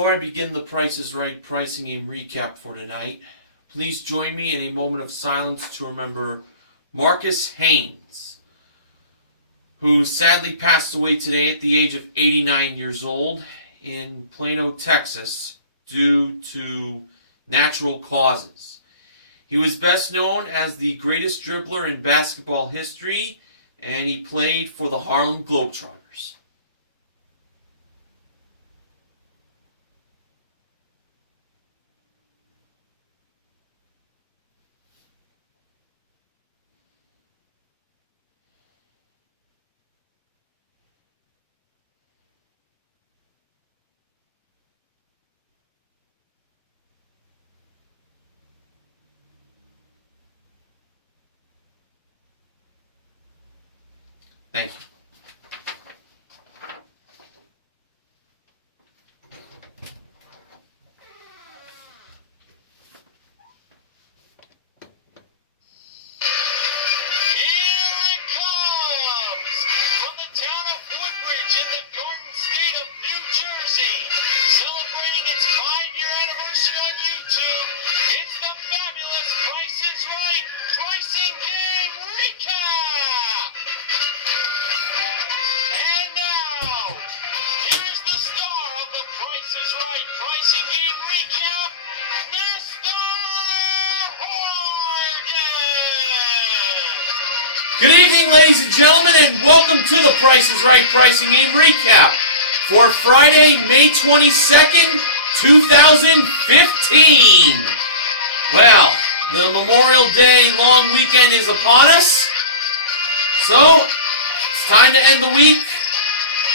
Before I begin the Price is Right pricing game recap for tonight, please join me in a moment of silence to remember Marcus Haynes, who sadly passed away today at the age of 89 years old in Plano, Texas, due to natural causes. He was best known as the greatest dribbler in basketball history, and he played for the Harlem Globetrotters. Thank you. Celebrating its 5-year anniversary on YouTube, it's the fabulous Price is Right Pricing Game Recap! And now, here's the star of the Price is Right Pricing Game Recap, Mr. Horgan! Good evening, ladies and gentlemen, and welcome to the Price is Right pricing game recap for Friday, May 22nd, 2015. Well, the Memorial Day long weekend is upon us, so it's time to end the week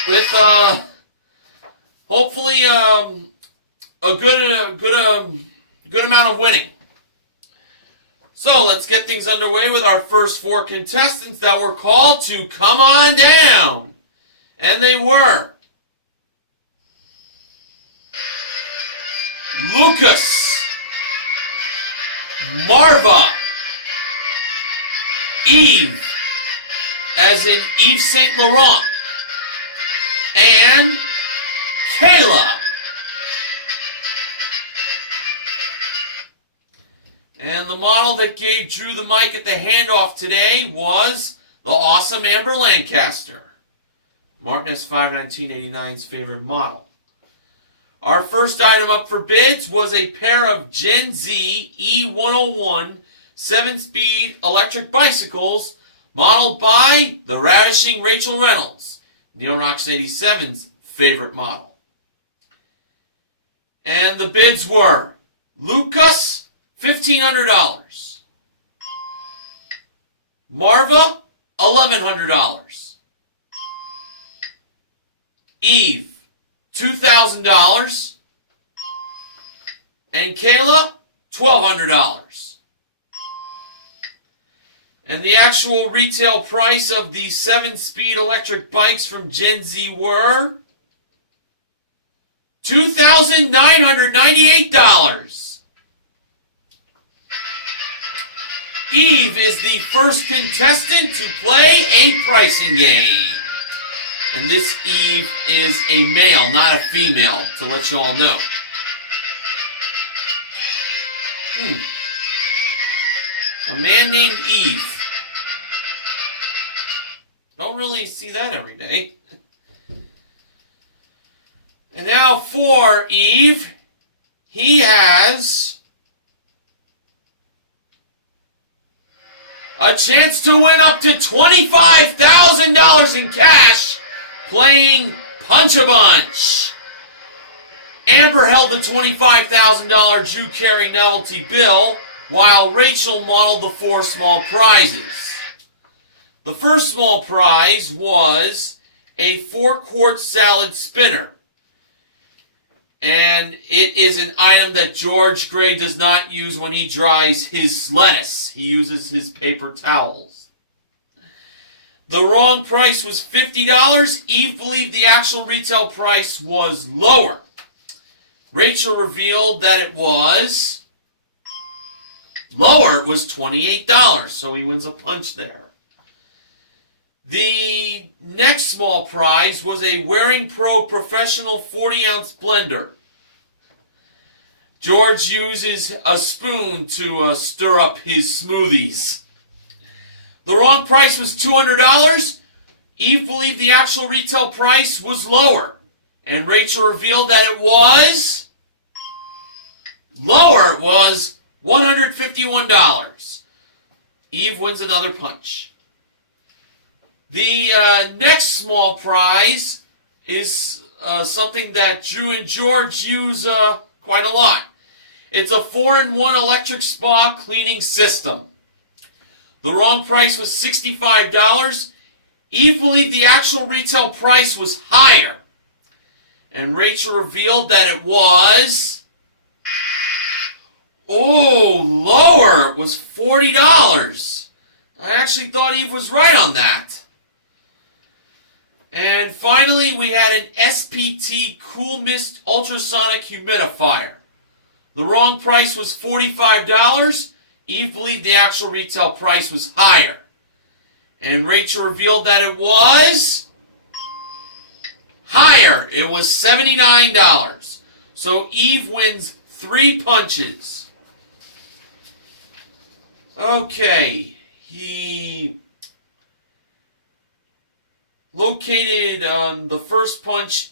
with hopefully a good amount of winning. So let's get things underway with our first 4 contestants that were called to come on down, and they were Lucas, Marva, Eve, as in Yves Saint Laurent, and Kayla. And the model that gave Drew the mic at the handoff today was the awesome Amber Lancaster, Martinez 51989's favorite model. Our first item up for bids was a pair of Gen Z E101 7-speed electric bicycles modeled by the ravishing Rachel Reynolds, Neorox 87's favorite model. And the bids were Lucas, $1,500. Marva, $1,100. Eve, $2,000. And Kayla, $1,200. And the actual retail price of the 7-speed electric bikes from Gen Z were $2,998. Eve is the first contestant to play a pricing game. And this Eve is a male, not a female, to let you all know. A man named Eve. Don't really see that every day. And now for Eve, he has a chance to win up to $25,000 in cash playing Punch-A-Bunch. Amber held the $25,000 Drew Carey novelty bill, while Rachel modeled the 4 small prizes. The first small prize was a 4-quart salad spinner. And it is an item that George Gray does not use when he dries his lettuce. He uses his paper towels. The wrong price was $50. Eve believed the actual retail price was lower. Rachel revealed that it was lower. It was $28, so he wins a punch there. The next small prize was a Wearing Pro professional 40-ounce blender. George uses a spoon to stir up his smoothies. The wrong price was $200. Eve believed the actual retail price was lower, and Rachel revealed that it was lower. It was $151. Eve wins another punch. The next small prize is something that Drew and George use quite a lot. It's a 4-in-1 electric spa cleaning system. The wrong price was $65. Eve believed the actual retail price was higher, and Rachel revealed that it was lower. It was $40. I actually thought Eve was right on that. And finally, we had an SPT Cool Mist Ultrasonic Humidifier. The wrong price was $45. Eve believed the actual retail price was higher, and Rachel revealed that it was higher. It was $79. So Eve wins 3 punches. Okay, he located on the first punch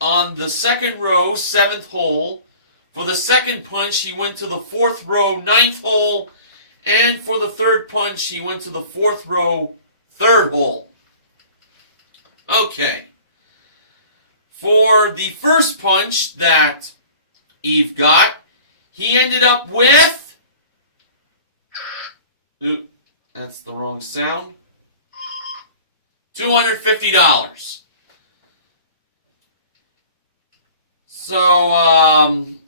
on the second row, 7th hole. For the second punch, he went to the 4th row, 9th hole. And for the third punch, he went to the 4th row, 3rd hole. Okay. For the first punch that Eve got, he ended up with... That's the wrong sound. $250. So,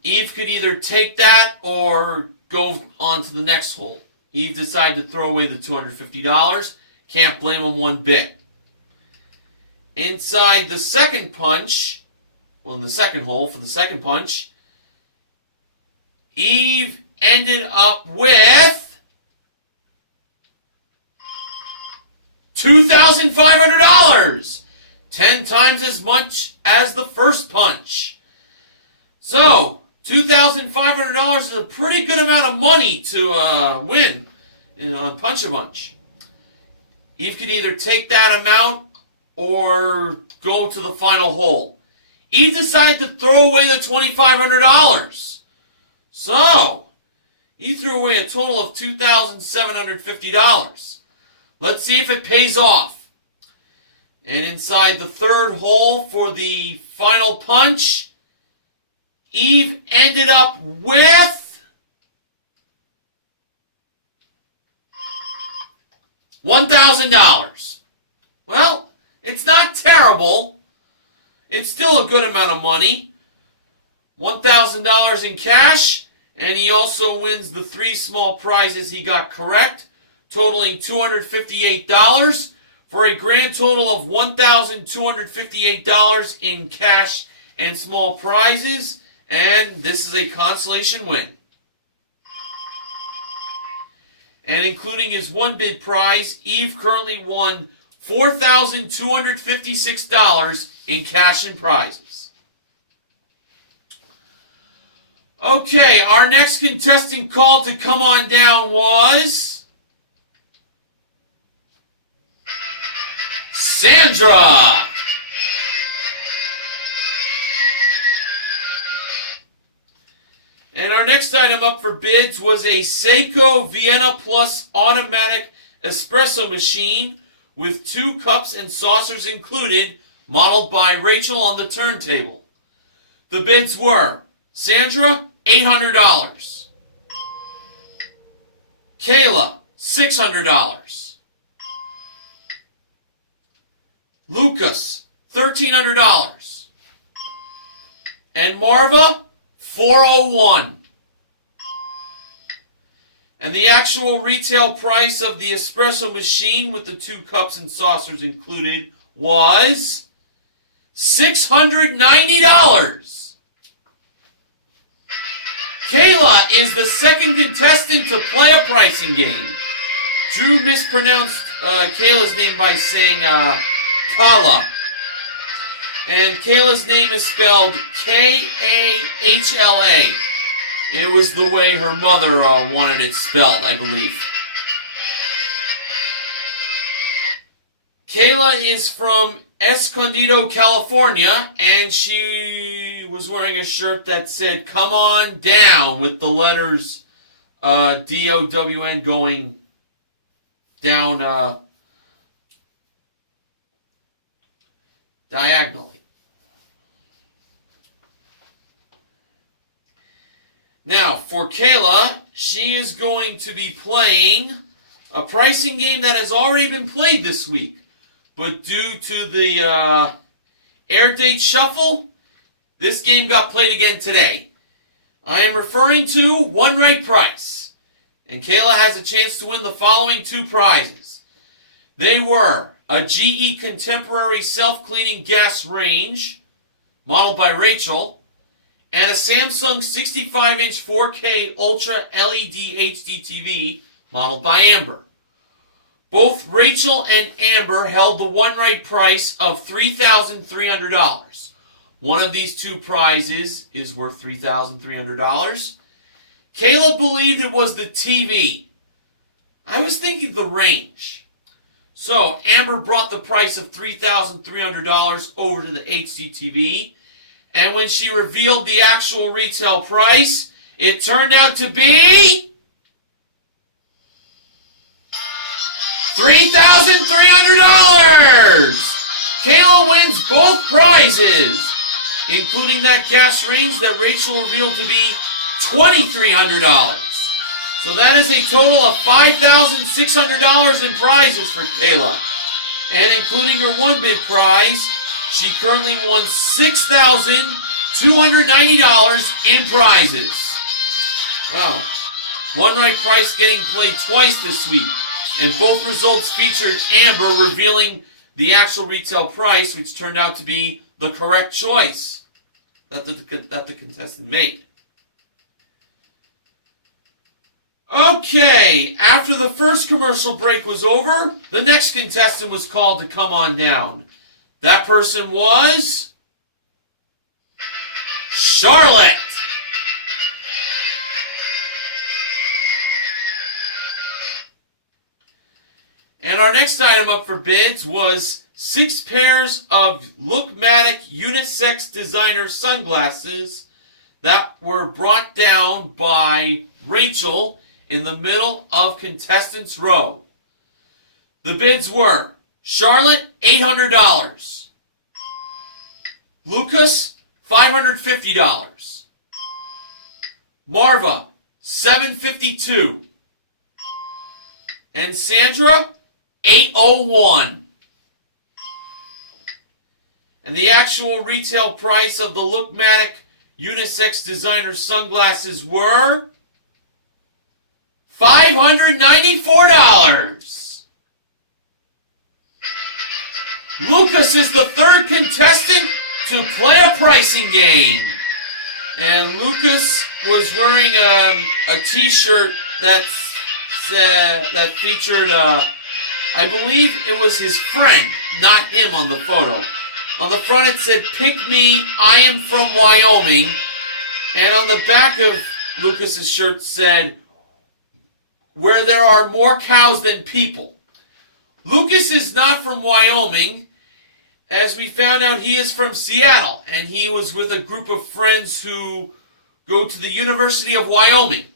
Eve could either take that or go on to the next hole. Eve decided to throw away the $250. Can't blame him one bit. Inside the second punch, well, in the second hole for the second punch, Eve ended up with $2,500. 10 times as much as the first punch. So, $2,500 is a pretty good amount of money to win in Punch-a-Bunch. Eve could either take that amount or go to the final hole. Eve decided to throw away the $2,500. So, he threw away a total of $2,750. Let's see if it pays off. And inside the third hole for the final punch, Eve ended up with $1,000. Well, it's not terrible. It's still a good amount of money. $1,000 in cash, and he also wins the 3 small prizes he got correct, totaling $258 for a grand total of $1,258 in cash and small prizes. And this is a consolation win. And including his 1 bid prize, Eve currently won $4,256 in cash and prizes. Okay, our next contestant called to come on down was Sandra. And our next item up for bids was a Seiko Vienna Plus automatic espresso machine with 2 cups and saucers included, modeled by Rachel on the turntable. The bids were Sandra, $800. Kayla, $600. Lucas, $1,300. And Marva, $401. And the actual retail price of the espresso machine with the 2 cups and saucers included was $690. Kayla is the second contestant to play a pricing game. Drew mispronounced Kayla's name by saying Kala. And Kayla's name is spelled K-A-H-L-A. It was the way her mother wanted it spelled, I believe. Kayla is from Escondido, California, and she was wearing a shirt that said, "Come on down," with the letters D-O-W-N going down diagonally. Now, for Kayla, she is going to be playing a pricing game that has already been played this week. But due to the air date shuffle, this game got played again today. I am referring to One Right Price. And Kayla has a chance to win the following two prizes. They were a GE Contemporary Self-Cleaning Gas Range, modeled by Rachel, and a Samsung 65-inch 4K Ultra LED HD TV, modeled by Amber. Both Rachel and Amber held the one right price of $3,300. One of these two prizes is worth $3,300. Kayla believed it was the TV. I was thinking the range. So Amber brought the price of $3,300 over to the HD TV. And when she revealed the actual retail price, it turned out to be $3,300! Kayla wins both prizes, including that gas range that Rachel revealed to be $2,300. So that is a total of $5,600 in prizes for Kayla. And including her one bid prize, she currently won $6,290 in prizes. Wow. One right price getting played twice this week. And both results featured Amber revealing the actual retail price, which turned out to be the correct choice that the contestant made. Okay, after the first commercial break was over, the next contestant was called to come on down. That person was Charlotte. And our next item up for bids was 6 pairs of Lookmatic unisex designer sunglasses that were brought down by Rachel in the middle of contestants' row. The bids were Charlotte, $800. Lucas, $550. Marva, $752. And Sandra, $801. And the actual retail price of the Lookmatic unisex designer sunglasses were $594. Lucas is the third contestant to play a pricing game. And Lucas was wearing a t-shirt that featured, I believe it was his friend, not him on the photo. On the front it said, "Pick me, I am from Wyoming." And on the back of Lucas's shirt said, "Where there are more cows than people." Lucas is not from Wyoming. As we found out, he is from Seattle, and he was with a group of friends who go to the University of Wyoming.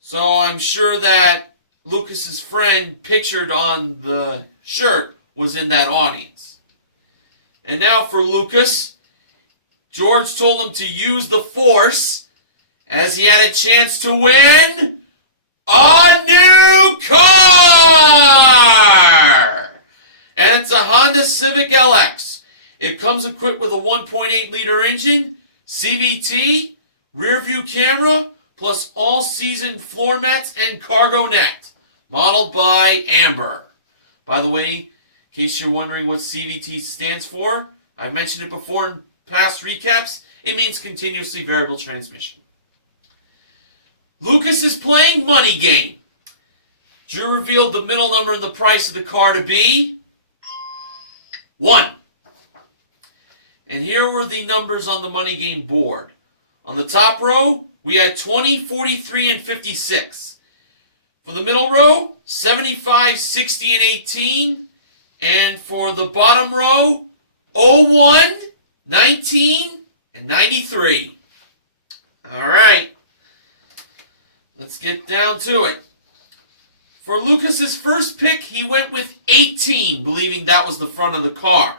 So I'm sure that Lucas's friend pictured on the shirt was in that audience. And now for Lucas, George told him to use the force as he had a chance to win a new car! And it's a Honda Civic LX. It comes equipped with a 1.8 liter engine, CVT, rear view camera, plus all-season floor mats and cargo net, modeled by Amber. By the way, in case you're wondering what CVT stands for, I've mentioned it before in past recaps. It means continuously variable transmission. Lucas is playing Money Game. Drew revealed the middle number and the price of the car to be 1. And here were the numbers on the Money Game board. On the top row, we had 20, 43, and 56. For the middle row, 75, 60, and 18. And for the bottom row, 01, 19, and 93. All right. Let's get down to it. For Lucas's first pick, he went with 18, believing that was the front of the car.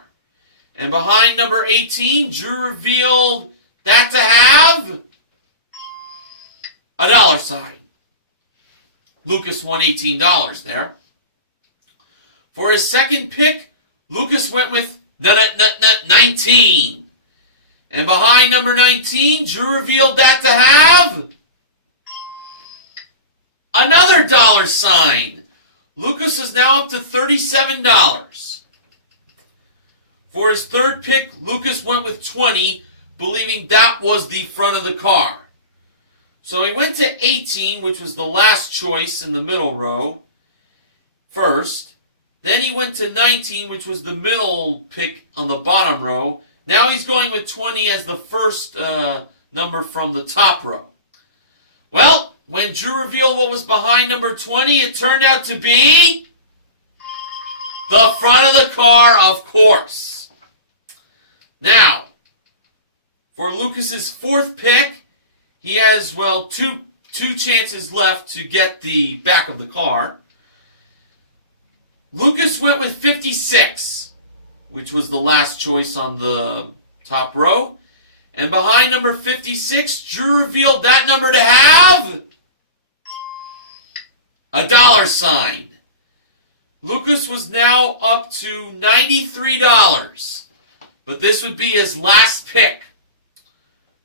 And behind number 18, Drew revealed that to have a dollar sign. Lucas won $18 there. For his second pick, Lucas went with 19. And behind number 19, Drew revealed that to have another dollar sign. Lucas is now up to $37. For his third pick, Lucas went with 20, believing that was the front of the car. So he went to 18, which was the last choice in the middle row, first. Then he went to 19, which was the middle pick on the bottom row. Now he's going with 20 as the first number from the top row. Well, when Drew revealed what was behind number 20, it turned out to be the front of the car, of course. Now, for Lucas's fourth pick, he has, well, two chances left to get the back of the car. Lucas went with 56, which was the last choice on the top row. And behind number 56, Drew revealed that number to have a dollar sign. Lucas was now up to $93, but this would be his last pick.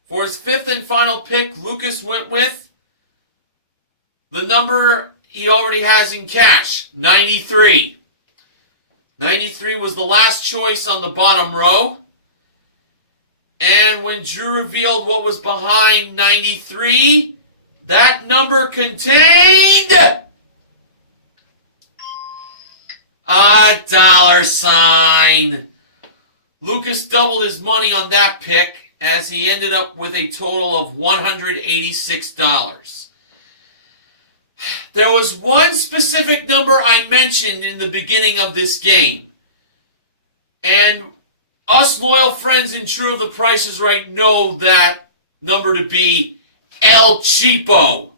For his fifth and final pick, Lucas went with the number he already has in cash, 93. 93 was the last choice on the bottom row. And when Drew revealed what was behind 93, that number contained a dollar sign. Lucas doubled his money on that pick as he ended up with a total of $186. There was one specific number I mentioned in the beginning of this game. And us loyal friends in True of the Price is Right know that number to be El Cheapo.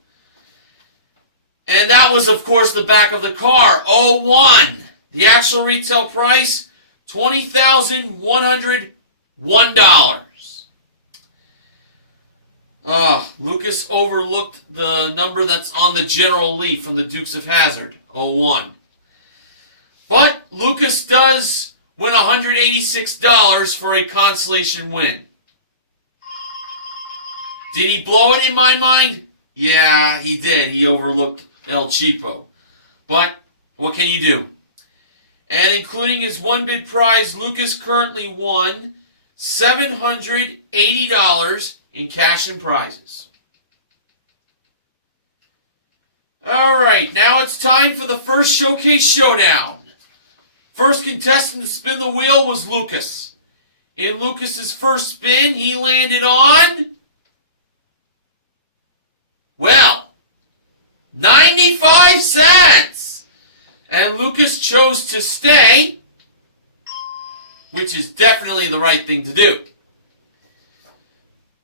And that was, of course, the back of the car, 01. The actual retail price, $20,101. Lucas overlooked the number that's on the General Lee from the Dukes of Hazzard, 01. But Lucas does win $186 for a consolation win. Did he blow it in my mind? Yeah, he did. He overlooked El Cheapo. But what can you do? And including his one bid prize, Lucas currently won $780 in cash and prizes. Alright, now it's time for the first showcase showdown. First contestant to spin the wheel was Lucas. In Lucas's first spin, he landed on, well, 95 cents. And Lucas chose to stay, which is definitely the right thing to do.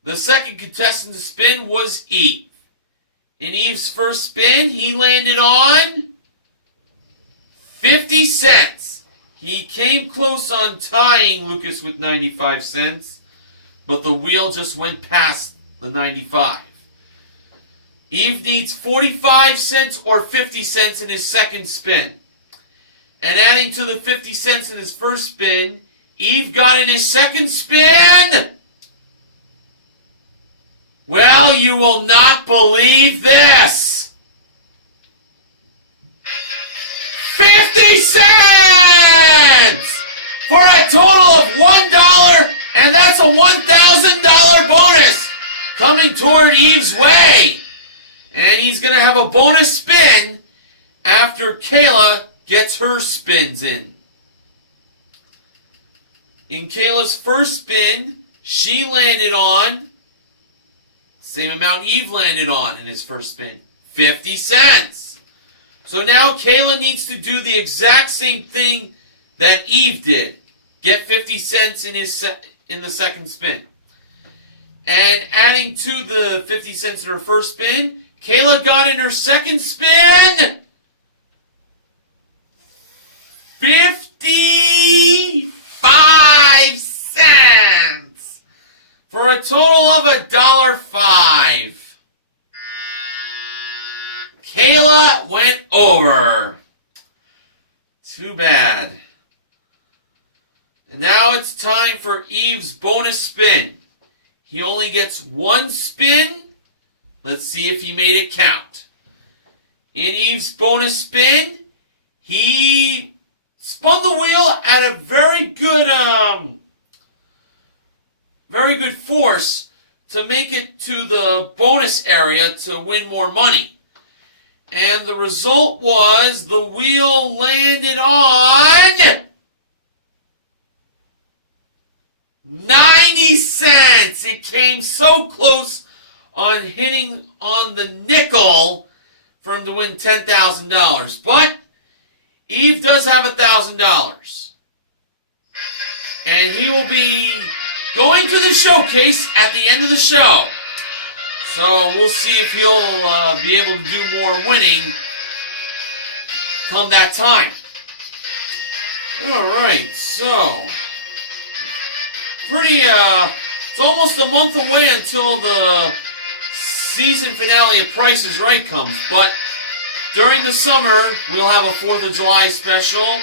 The second contestant to spin was Eve. In Eve's first spin, he landed on 50 cents. He came close on tying Lucas with 95 cents, but the wheel just went past the 95. Eve needs 45 cents or 50 cents in his second spin. And adding to the 50 cents in his first spin, Eve got in his second spin, well, you will not believe this, 50 cents! For a total of $1, and that's a $1,000 bonus coming toward Eve's way. And he's going to have a bonus spin after Kayla gets her spins in. In Kayla's first spin, she landed on Same amount Eve landed on in his first spin. 50 cents. So now Kayla needs to do the exact same thing that Eve did. Get 50 cents in the second spin. And adding to the 50 cents in her first spin, Kayla got in her second spin 55 cents for a total of $1.05. Kayla went over. Too bad. And now it's time for Eve's bonus spin. He only gets one spin. Let's see if he made it count. In Eve's bonus spin, he spun the wheel at a very good force to make it to the bonus area to win more money. And the result was the wheel landed on 90 cents. It came so close on hitting on the nickel for him to win $10,000. But Eve does have $1,000. And he will be going to the showcase at the end of the show. So we'll see if he'll be able to do more winning come that time. Alright, so it's almost a month away until the season finale of Price is Right comes, but during the summer we'll have a 4th of July special,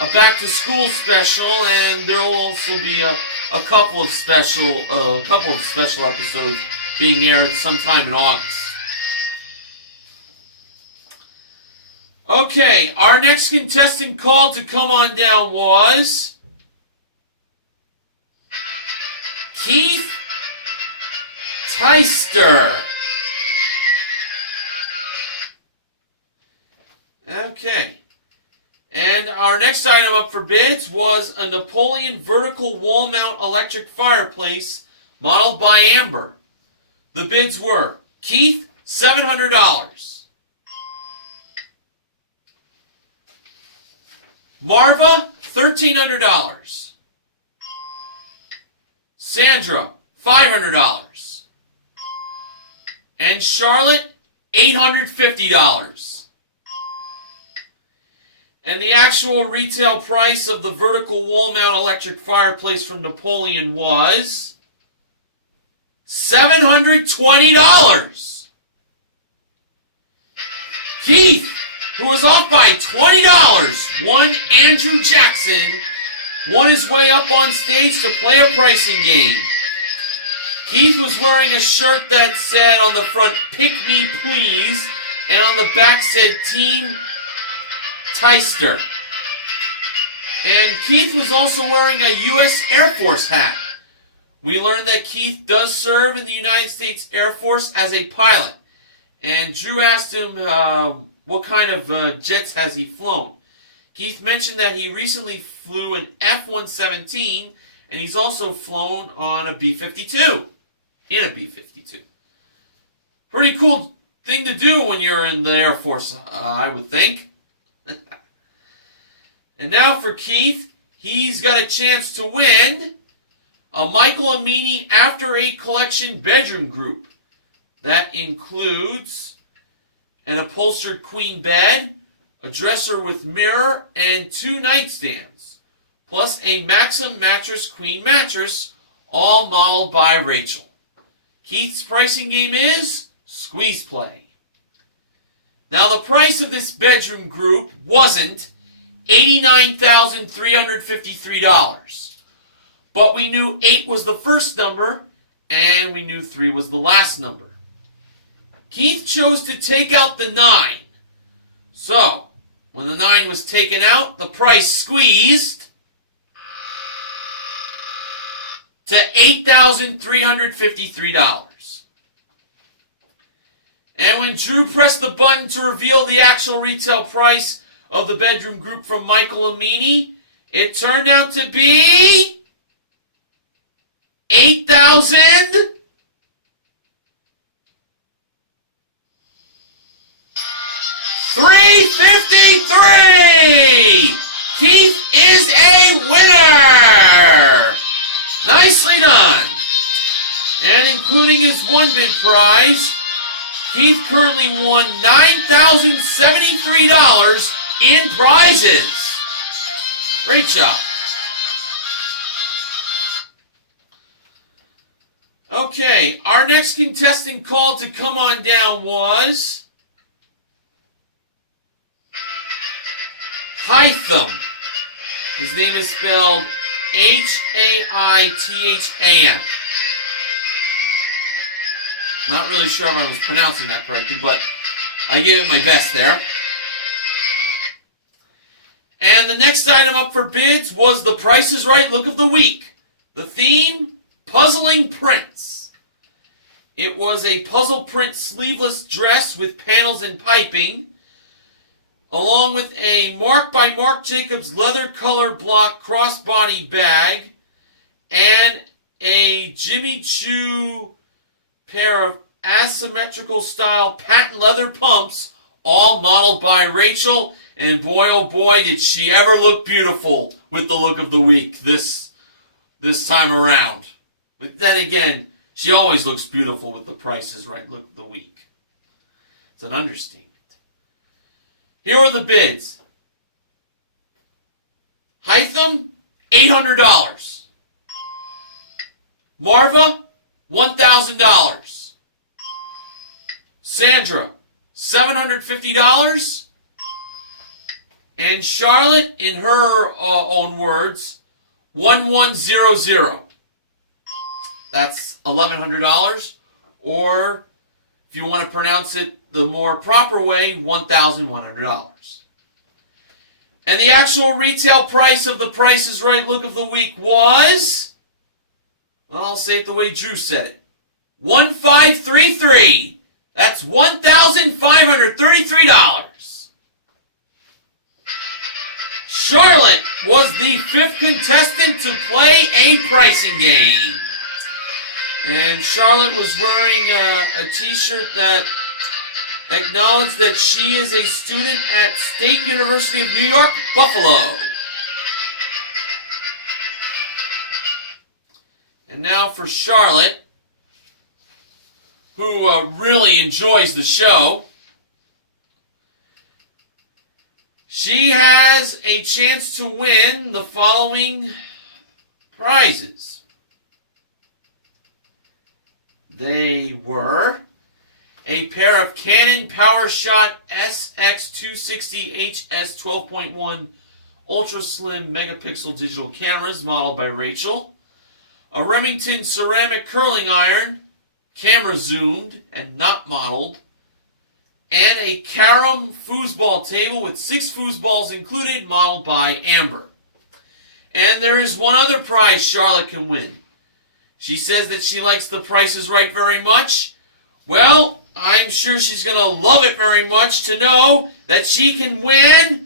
a back to school special, and there will also be a couple of special episodes being aired sometime in August. Okay, our next contestant called to come on down was Keith Tyster. Okay. And our next item up for bids was a Napoleon vertical wall mount electric fireplace modeled by Amber. The bids were Keith, $700. Marva, $1,300. Sandra, $500. And Charlotte, $850. And the actual retail price of the vertical wall mount electric fireplace from Napoleon was $720. Keith, who was off by $20, won. Andrew Jackson won his way up on stage to play a pricing game. Keith was wearing a shirt that said on the front, "Pick me please," and on the back said Team Tyster. And Keith was also wearing a U.S. Air Force hat. We learned that Keith does serve in the United States Air Force as a pilot. And Drew asked him what kind of jets has he flown. Keith mentioned that he recently flew an F-117, and he's also flown on a B-52. In a B-52. Pretty cool thing to do when you're in the Air Force, I would think. And now for Keith, he's got a chance to win a Michael Amini After 8 Collection bedroom group. That includes an upholstered queen bed, a dresser with mirror, and 2 nightstands, plus a Maxim mattress queen mattress, all modeled by Rachel. Keith's pricing game is squeeze play. Now the price of this bedroom group wasn't $89,353. But we knew 8 was the first number, and we knew 3 was the last number. Keith chose to take out the 9. So, when the 9 was taken out, the price squeezed to $8,353. And when Drew pressed the button to reveal the actual retail price of the bedroom group from Michael Amini, it turned out to be $8,000 $353! Keith is a winner! Nicely done. And including his one bid prize, Keith currently won $9,073 in prizes. Great job. Okay, our next contestant called to come on down was Hytham. His name is spelled Haithan. Not really sure if I was pronouncing that correctly, but I gave it my best there. And the next item up for bids was the Price is Right Look of the Week. The theme, Puzzling Prints. It was a puzzle print sleeveless dress with panels and piping, along with a Mark by Marc Jacobs leather color block crossbody bag, and a Jimmy Choo pair of asymmetrical style patent leather pumps, all modeled by Rachel. And boy, oh boy, did she ever look beautiful with the look of the week this time around. But then again, she always looks beautiful with the Price is Right look of the week. It's an understatement. Here are the bids. Hytham, $800. Marva, $1,000. Sandra, $750. And Charlotte, in her own words, 1100. That's $1,100. Or, if you want to pronounce it the more proper way, $1,100. And the actual retail price of the Price is Right Look of the Week was, well, I'll say it the way Drew said it, $1,533. That's $1,533. Charlotte was the fifth contestant to play a pricing game. And Charlotte was wearing a t-shirt that acknowledged that she is a student at State University of New York, Buffalo. And now for Charlotte, who really enjoys the show. She has a chance to win the following prizes. They were a pair of Canon PowerShot SX260HS 12.1 Ultra Slim Megapixel digital cameras modeled by Rachel, a Remington ceramic curling iron, camera zoomed and not modeled, and a Carom foosball table with 6 foosballs included, modeled by Amber. And there is one other prize Charlotte can win. She says that she likes the Price is Right very much. Well, I'm sure she's going to love it very much to know that she can win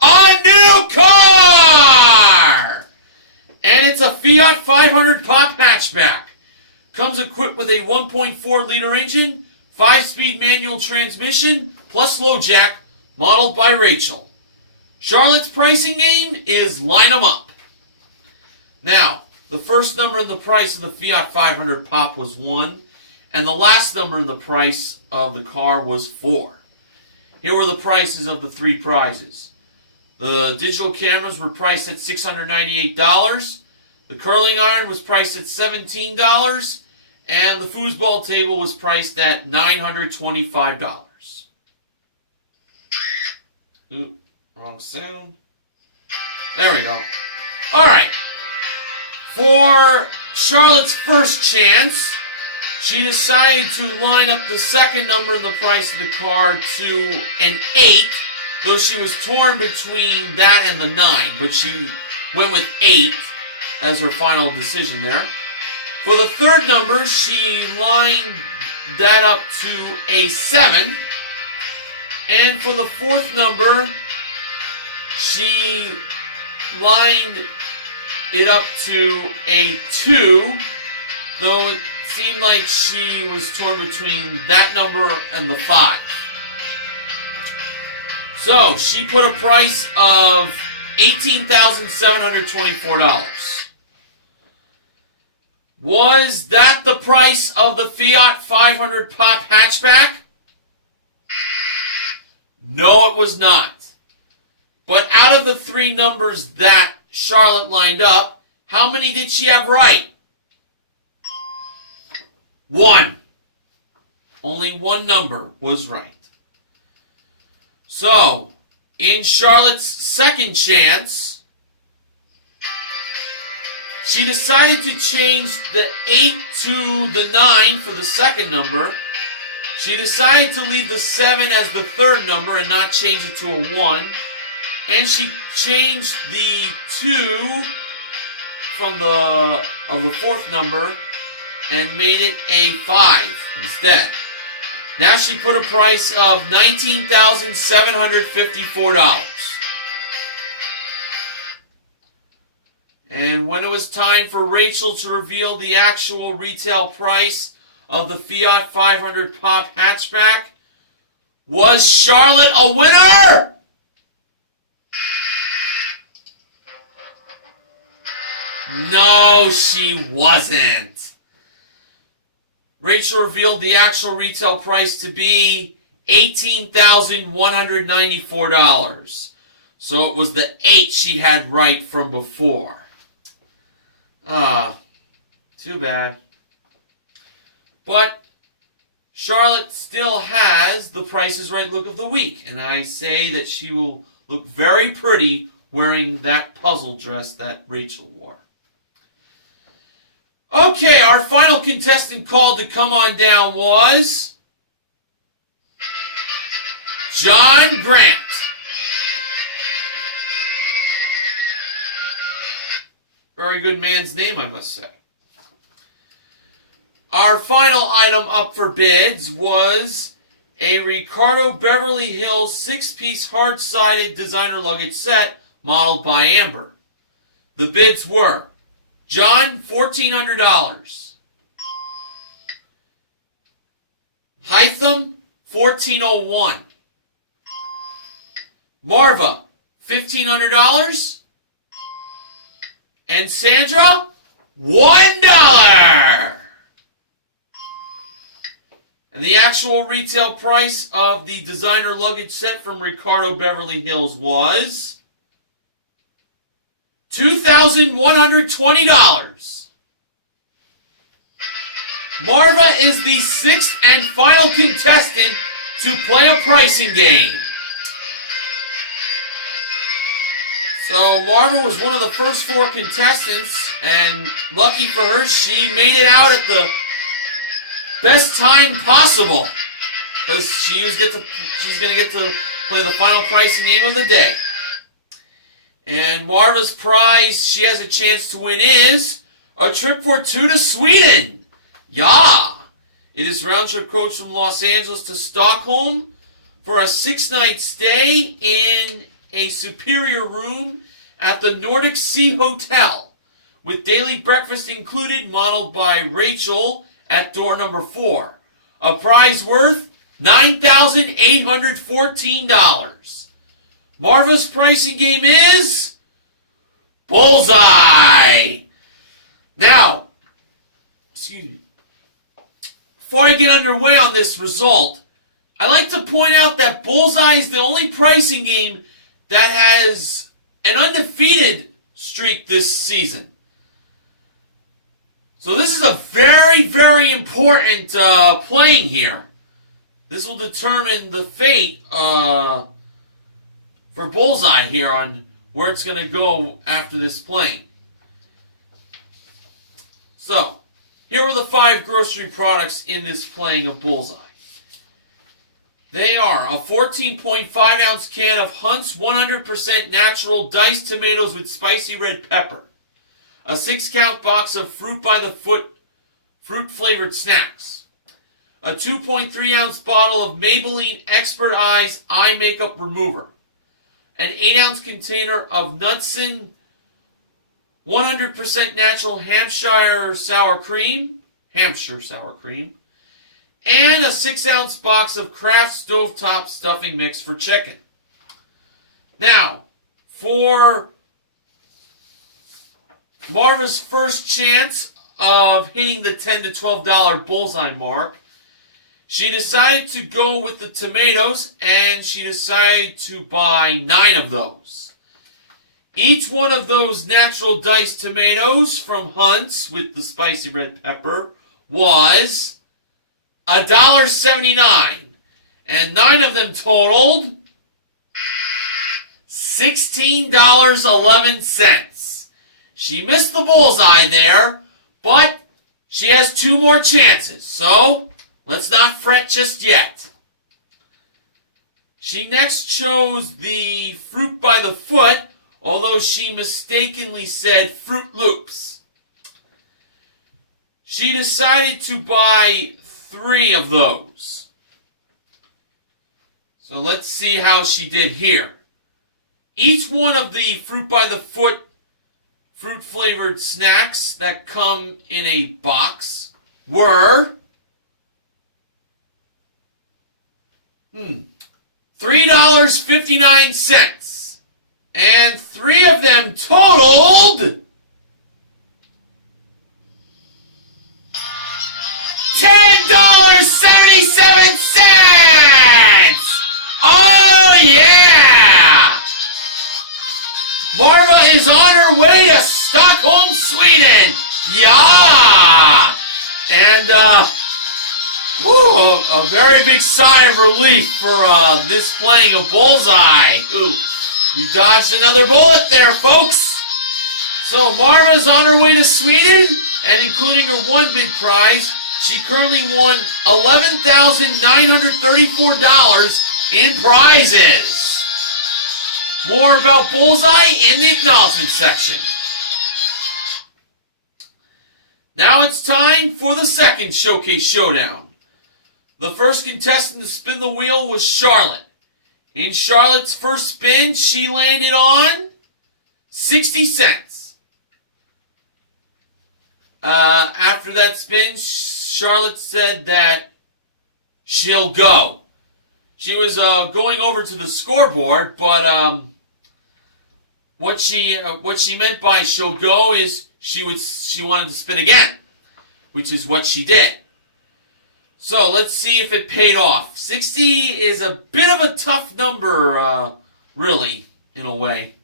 a new car! And it's a Fiat 500 Pop hatchback. Comes equipped with a 1.4 liter engine, 5-speed manual transmission, plus low jack, modeled by Rachel. Charlotte's pricing game is Line 'em Up. Now, the first number in the price of the Fiat 500 Pop was 1, and the last number in the price of the car was 4. Here were the prices of the 3 prizes. The digital cameras were priced at $698. The curling iron was priced at $17. And the foosball table was priced at $925. Oop, wrong sound. There we go. Alright. For Charlotte's first chance, she decided to line up the second number in the price of the car to an 8, though she was torn between that and the 9, but she went with 8 as her final decision there. For the third number, she lined that up to a 7. And for the fourth number, she lined it up to a 2, though it seemed like she was torn between that number and the 5. So, she put a price of $18,724. Was that the price of the Fiat 500 Pop hatchback? No, it was not. But out of the three numbers that Charlotte lined up, how many did she have right? One. Only one number was right. So, in Charlotte's second chance, she decided to change the 8 to the 9 for the second number. She decided to leave the 7 as the third number and not change it to a 1. And she changed the 2 from the fourth number and made it a 5 instead. Now she put a price of $19,754. And when it was time for Rachel to reveal the actual retail price of the Fiat 500 Pop hatchback, was Charlotte a winner? No, she wasn't. Rachel revealed the actual retail price to be $18,194. So it was the 8 she had right from before. Too bad. But Charlotte still has the Price is Right look of the week. And I say that she will look very pretty wearing that puzzle dress that Rachel wore. Okay, our final contestant called to come on down was John Grant. Very good man's name, I must say. Our final item up for bids was a Ricardo Beverly Hills 6-piece hard-sided designer luggage set modeled by Amber. The bids were John, $1,400. Hytham, $1,401. Marva, $1,500. And Sandra, $1. And the actual retail price of the designer luggage set from Ricardo Beverly Hills was $2,120. Marva is the 6th and final contestant to play a pricing game. So Marva was one of the first 4 contestants, and lucky for her, she made it out at the best time possible, because she's going to get to play the final pricing game of the day. And Marva's prize she has a chance to win is a trip for 2 to Sweden. Yeah! It is round-trip coach from Los Angeles to Stockholm for a 6-night stay in a superior room at the Nordic Sea Hotel, with daily breakfast included, modeled by Rachel at door number 4. A prize worth $9,814. Marva's pricing game is Bullseye. Now, excuse me, before I get underway on this result, I'd like to point out that Bullseye is the only pricing game that has an undefeated streak this season. So this is a very, very important playing here. This will determine the fate for Bullseye here on where it's going to go after this playing. So, here are the 5 grocery products in this playing of Bullseye. They are a 14.5-ounce can of Hunt's 100% natural diced tomatoes with spicy red pepper. A 6-count box of Fruit by the Foot fruit-flavored snacks. A 2.3-ounce bottle of Maybelline Expert Eyes Eye Makeup Remover. An 8-ounce container of Knudsen 100% natural Hampshire sour cream. And a 6-ounce box of Kraft Stovetop stuffing mix for chicken. Now, for Marva's first chance of hitting the $10 to $12 bullseye mark, she decided to go with the tomatoes, and she decided to buy 9 of those. Each one of those natural diced tomatoes from Hunt's with the spicy red pepper was $1.79, and 9 of them totaled $16.11. She missed the bullseye there, but she has 2 more chances, so let's not fret just yet. She next chose the Fruit by the Foot, although she mistakenly said Fruit Loops. She decided to buy 3 of those. So let's see how she did here. Each one of the Fruit by the Foot fruit-flavored snacks that come in a box were $3.59. And 3 of them totaled $10.77. Oh yeah! Marva is on her way to Stockholm, Sweden. Yeah! And a very big sigh of relief for this playing a bullseye. Ooh. You dodged another bullet there, folks. So Marva's on her way to Sweden, and including her one big prize, she currently won $11,934 in prizes. More about Bullseye in the acknowledgement section. Now it's time for the second Showcase Showdown. The first contestant to spin the wheel was Charlotte. In Charlotte's first spin, she landed on 60 cents. After that spin, Charlotte said that she'll go. She was going over to the scoreboard, but what she meant by she'll go is she wanted to spin again, which is what she did. So let's see if it paid off. 60 is a bit of a tough number, really, in a way.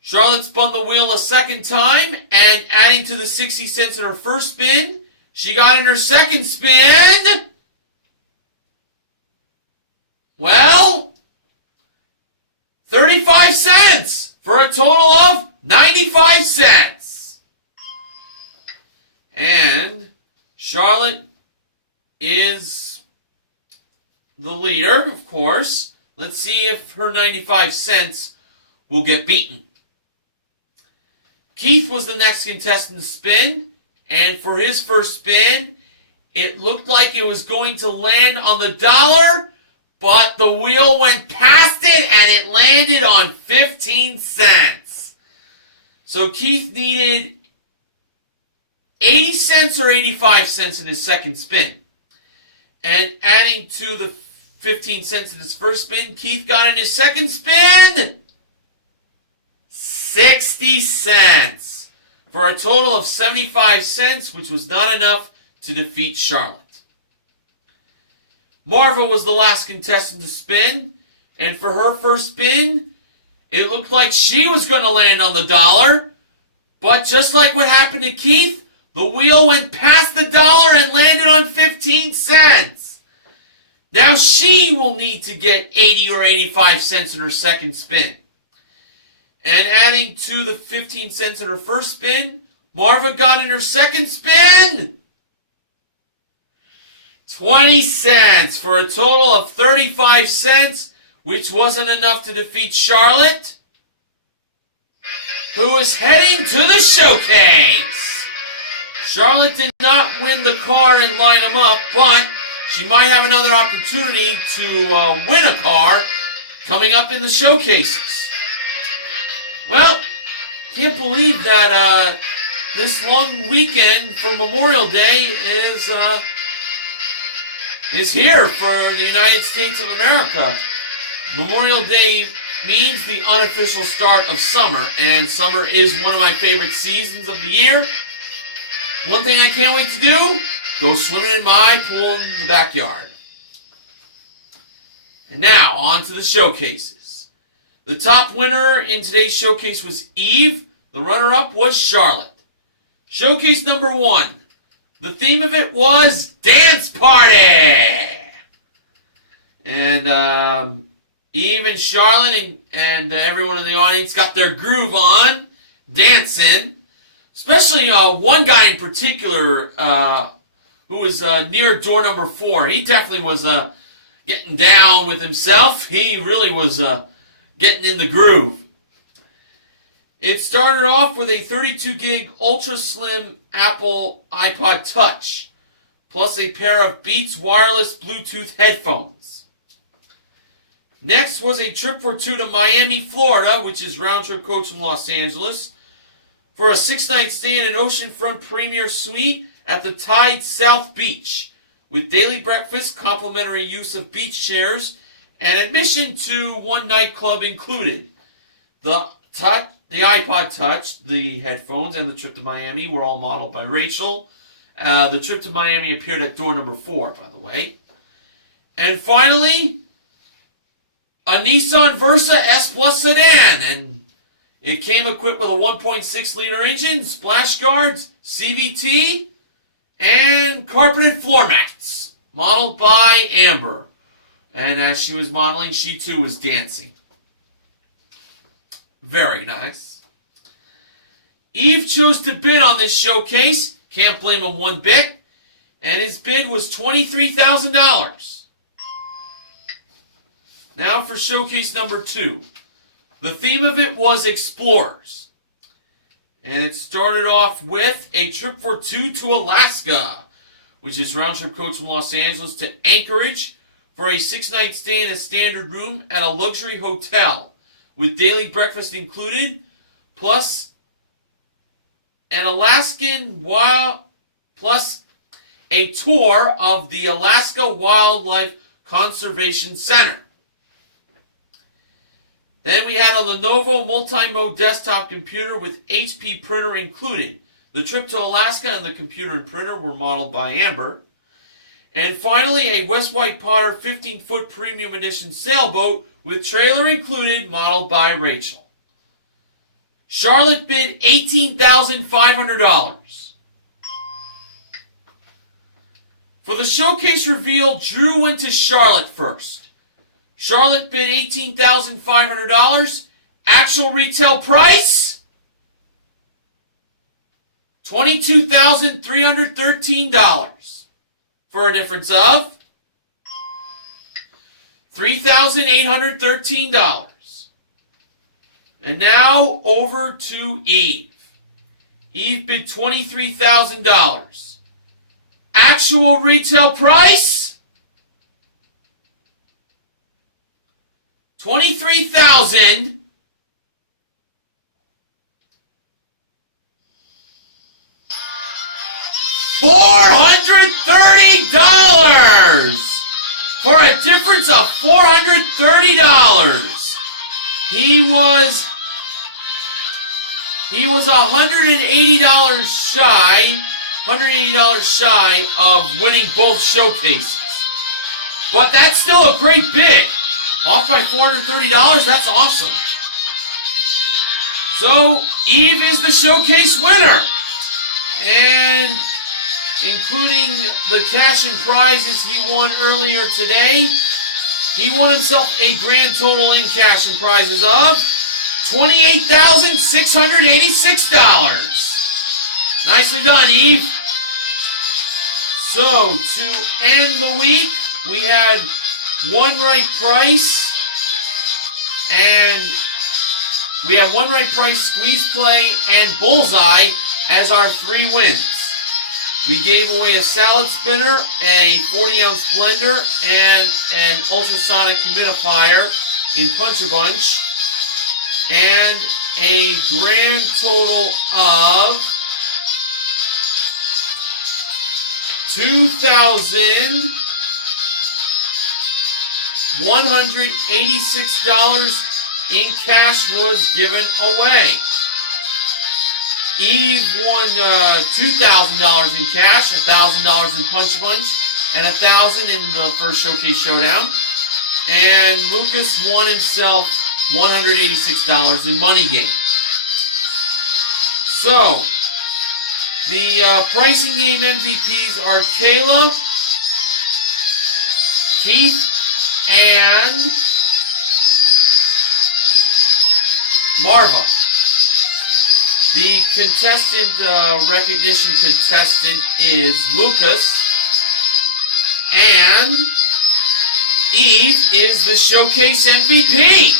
Charlotte spun the wheel a second time, and adding to the 60 cents in her first spin, she got in her second spin. Well, 35 cents for a total of 95 cents. And Charlotte is the leader, of course. Let's see if her 95 cents will get beaten. Keith was the next contestant to spin, and for his first spin, it looked like it was going to land on the dollar, but the wheel went past it and it landed on 15 cents. So Keith needed 80 cents or 85 cents in his second spin. And adding to the 15 cents in his first spin, Keith got in his second spin 60 cents for a total of 75 cents, which was not enough to defeat Charlotte. Marva was the last contestant to spin, and for her first spin, it looked like she was going to land on the dollar, but just like what happened to Keith, the wheel went past the dollar and landed on 15 cents. Now she will need to get 80 or 85 cents in her second spin. And adding to the 15 cents in her first spin, Marva got in her second spin 20 cents for a total of 35 cents, which wasn't enough to defeat Charlotte, who is heading to the showcase. Charlotte did not win the car and line them up, but she might have another opportunity to win a car coming up in the showcases. Well, can't believe that this long weekend for Memorial Day is here for the United States of America. Memorial Day means the unofficial start of summer, and summer is one of my favorite seasons of the year. One thing I can't wait to do, go swimming in my pool in the backyard. And now, on to the showcases. The top winner in today's showcase was Eve. The runner-up was Charlotte. Showcase number 1. The theme of it was Dance Party! And Eve and Charlotte and everyone in the audience got their groove on, dancing. Especially one guy in particular who was near door number 4. He definitely was getting down with himself. He really was getting in the groove. It started off with a 32 gig ultra slim Apple iPod Touch, plus a pair of Beats wireless Bluetooth headphones. Next was a trip for 2 to Miami, Florida, which is round trip coach from Los Angeles, for a 6-night stay in an oceanfront premier suite at the Tide South Beach, with daily breakfast, complimentary use of beach chairs, and admission to one nightclub included. The iPod Touch, the headphones, and the trip to Miami were all modeled by Rachel. The trip to Miami appeared at door number 4, by the way. And finally, a Nissan Versa S Plus sedan, and it came equipped with a 1.6-liter engine, splash guards, CVT, and carpeted floor mats, modeled by Amber. And as she was modeling, she too was dancing. Very nice. Eve chose to bid on this showcase. Can't blame him one bit. And his bid was $23,000. Now for showcase number 2. The theme of it was Explorers. And it started off with a trip for 2 to Alaska, which is round trip coach from Los Angeles to Anchorage for a 6-night stay in a standard room at a luxury hotel, with daily breakfast included, plus a tour of the Alaska Wildlife Conservation Center. Then we had a Lenovo multi-mode desktop computer with HP printer included. The trip to Alaska and the computer and printer were modeled by Amber. And finally, a West White Potter 15-foot premium edition sailboat with trailer included, modeled by Rachel. Charlotte bid $18,500. For the showcase reveal, Drew went to Charlotte first. Charlotte bid $18,500. Actual retail price, $22,313. For a difference of $3,813. And now over to Eve. Eve bid $23,000. Actual retail price, $23,430. For a difference of $430. He was $180 shy of winning both showcases. But that's still a great bid. Off by $430, that's awesome. So, Eve is the showcase winner. And including the cash and prizes he won earlier today, he won himself a grand total in cash and prizes of $28,686. Nicely done, Eve. So, to end the week, we had one right price, and we have one right price, squeeze play, and bullseye as our 3 wins. We gave away a salad spinner, a 40-ounce blender, and an ultrasonic humidifier in Punch-A-Bunch, and a grand total of $2,150. $186 in cash was given away. Eve won $2,000 in cash, $1,000 in Punch Punch, and $1,000 in the first Showcase Showdown. And Lucas won himself $186 in Money Game. So, the pricing game MVPs are Kayla, Keith, and Marva. The contestant, recognition contestant is Lucas, and Eve is the Showcase MVP.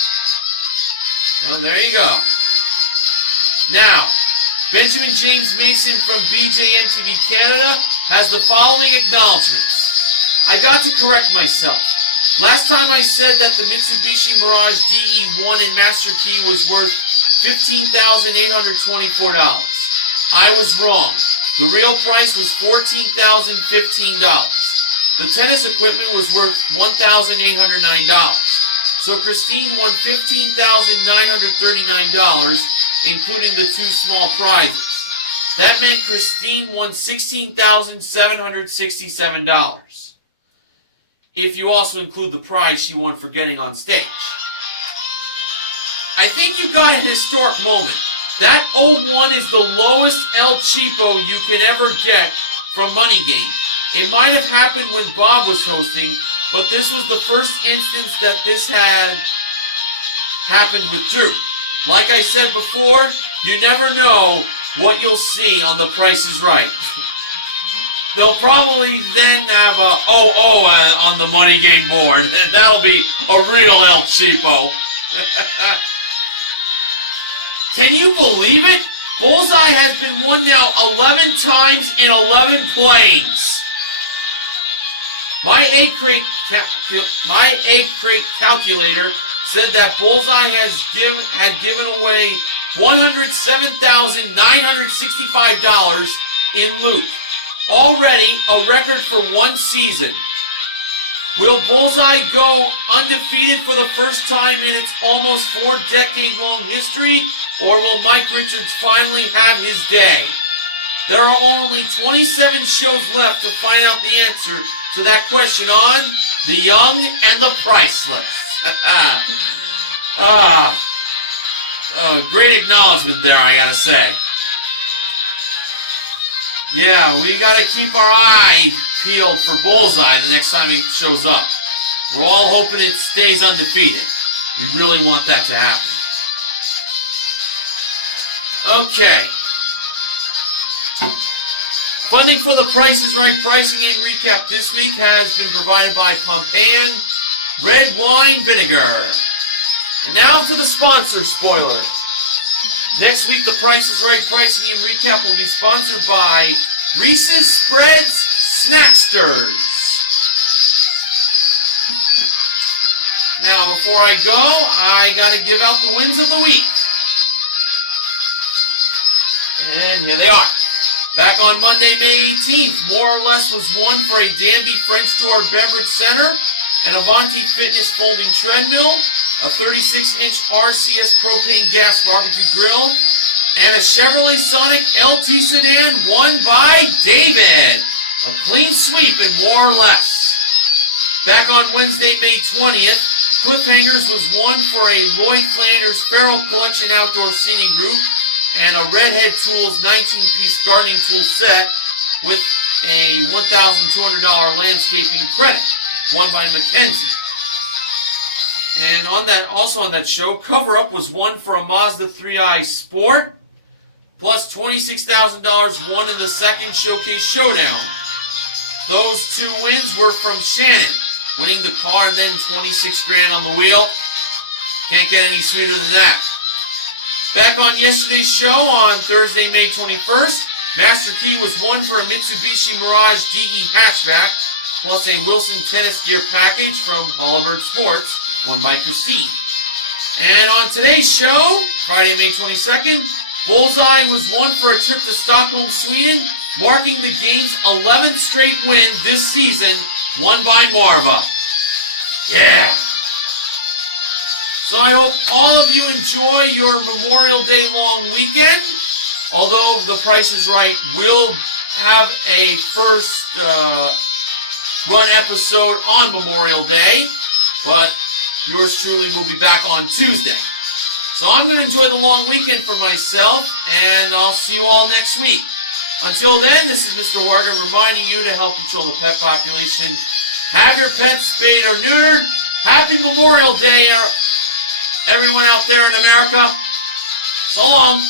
Well, there you go. Now, Benjamin James Mason from BJN TV Canada has the following acknowledgments. I got to correct myself. Last time I said that the Mitsubishi Mirage DE1 in Master Key was worth $15,824. I was wrong. The real price was $14,015. The tennis equipment was worth $1,809. So Christine won $15,939, including the two small prizes. That meant Christine won $16,767. If you also include the prize she won for getting on stage. I think you got a historic moment. That 01 is the lowest El Cheapo you can ever get from Money Game. It might have happened when Bob was hosting, but this was the first instance that this had happened with Drew. Like I said before, you never know what you'll see on The Price is Right. They'll probably then have a on the Money Game board. That'll be a real El Cheapo. Can you believe it? Bullseye has been won now 11 times in 11 plays. My egg crate calculator said that Bullseye had given away $107,965 in loot. Already a record for one season. Will Bullseye go undefeated for the first time in its almost 4-decade-long history, or will Mike Richards finally have his day? There are only 27 shows left to find out the answer to that question on The Young and the Priceless. Great acknowledgement there, I gotta say. Yeah, we gotta keep our eye peeled for Bullseye the next time he shows up. We're all hoping it stays undefeated. We really want that to happen. Okay. Funding for The Price is Right pricing game recap this week has been provided by Pompeian Red Wine Vinegar. And now to the sponsor spoiler. Next week, The Price is Right pricing game recap will be sponsored by Reese's Spreads Snacksters. Now, before I go, I gotta give out the wins of the week. And here they are. Back on Monday, May 18th, More or Less was won for a Danby French Door Beverage Center, an Avanti Fitness Folding Treadmill, a 36-inch RCS propane gas barbecue grill, and a Chevrolet Sonic LT sedan won by David. A clean sweep in More or Less. Back on Wednesday, May 20th, Cliffhangers was won for a Lloyd Flanders Feral Collection Outdoor Seating Group and a Redhead Tools 19-piece gardening tool set with a $1,200 landscaping credit, won by Mackenzie. And also on that show, Cover Up was won for a Mazda 3i Sport, plus $26,000 won in the second Showcase Showdown. Those two wins were from Shannon, winning the car and then $26,000 on the wheel. Can't get any sweeter than that. Back on yesterday's show on Thursday, May 21st, Master Key was won for a Mitsubishi Mirage DE hatchback, plus a Wilson tennis gear package from Holabird Sports, won by Christine. And on today's show, Friday, May 22nd, Bullseye was won for a trip to Stockholm, Sweden, marking the game's 11th straight win this season, won by Marva. Yeah! I hope all of you enjoy your Memorial Day long weekend. Although The Price is Right will have a first run episode on Memorial Day, but yours truly will be back on Tuesday. So I'm going to enjoy the long weekend for myself, and I'll see you all next week. Until then, this is Mr. Horgan reminding you to help control the pet population. Have your pets spayed or neutered. Happy Memorial Day, everyone out there in America. So long.